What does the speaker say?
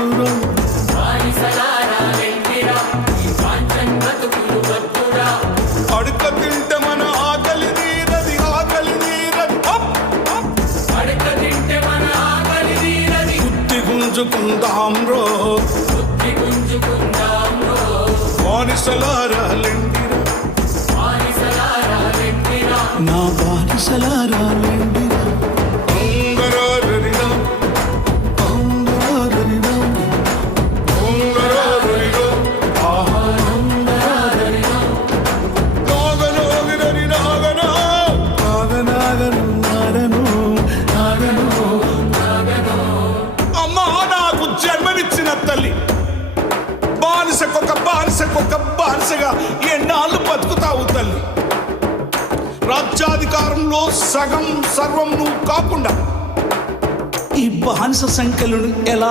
వద్దురా. అడుక తింటే మన ఆకలి తీరది, ఆకలి తీరది. బుద్ధి గుంజుకుందాం రో, బానిసలారా లెండిరా, నా బానిసలారా లెండిరా. అమ్మా, నాకు జన్మనిచ్చిన తల్లి, బానిసగా ఎన్నాళ్ళు బతుకుతావు తల్లి? రాజ్యాధికారంలో సగం సర్వం నువ్వు కాకుండా ఈ బానిస సంఖ్యలను ఎలా